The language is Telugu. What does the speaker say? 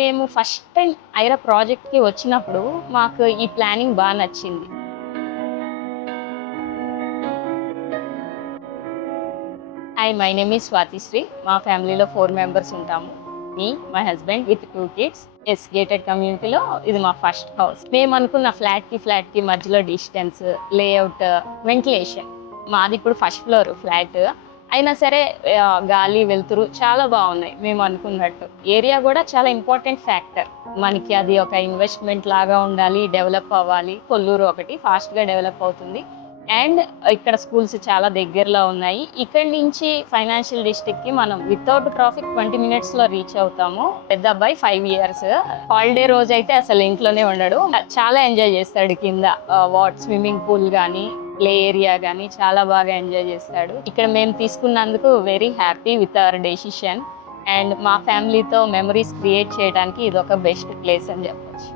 మేము ఫస్ట్ టైం ఐరా ప్రాజెక్ట్‌కి వచ్చినప్పుడు మాకు ఈ ప్లానింగ్ బా నచ్చింది. My name is Swathisri. మా ఫ్యామిలీలో 4 మెంబర్స్ ఉంటాము. Me, my husband with 2 kids. Gated కమ్యూనిటీలో ఇది మా ఫస్ట్ హౌస్. మేము అనుకున్న ఫ్లాట్‌కి మధ్యలో డిస్టెన్స్, లేఅవుట్, వెంటిలేషన్. మాది ఇప్పుడు ఫస్ట్ ఫ్లోర్ ఫ్లాట్. అయినా సరే గాలి, వెలుతురు చాలా బాగున్నాయి మేము అనుకున్నట్టు. ఏరియా కూడా చాలా ఇంపార్టెంట్ ఫ్యాక్టర్. మనకి అది ఒక ఇన్వెస్ట్మెంట్ లాగా ఉండాలి, డెవలప్ అవ్వాలి. కొల్లూరు ఒకటి ఫాస్ట్‌గా డెవలప్ అవుతుంది. అండ్ ఇక్కడ స్కూల్స్ చాలా దగ్గరలో ఉన్నాయి. ఇక్కడి నుంచి ఫైనాన్షియల్ డిస్ట్రిక్ట్‌కి మనం వితౌట్ ట్రాఫిక్ 20 మినిట్స్‌లో రీచ్ అవుతాము. పెద్ద అబ్బాయి 5 ఇయర్స్. హాలిడే రోజైతే అసలు ఇంట్లోనే ఉండడు. చాలా ఎంజాయ్ చేస్తాడు కింద. స్విమ్మింగ్ పూల్ గానీ, ప్లే ఏరియా గానీ చాలా బాగా ఎంజాయ్ చేస్తాడు. ఇక్కడ మేము తీసుకున్నందుకు very happy with our decision. And మా ఫ్యామిలీతో మెమరీస్ క్రియేట్ చేయడానికి ఇదొక బెస్ట్ ప్లేస్ అని చెప్పొచ్చు.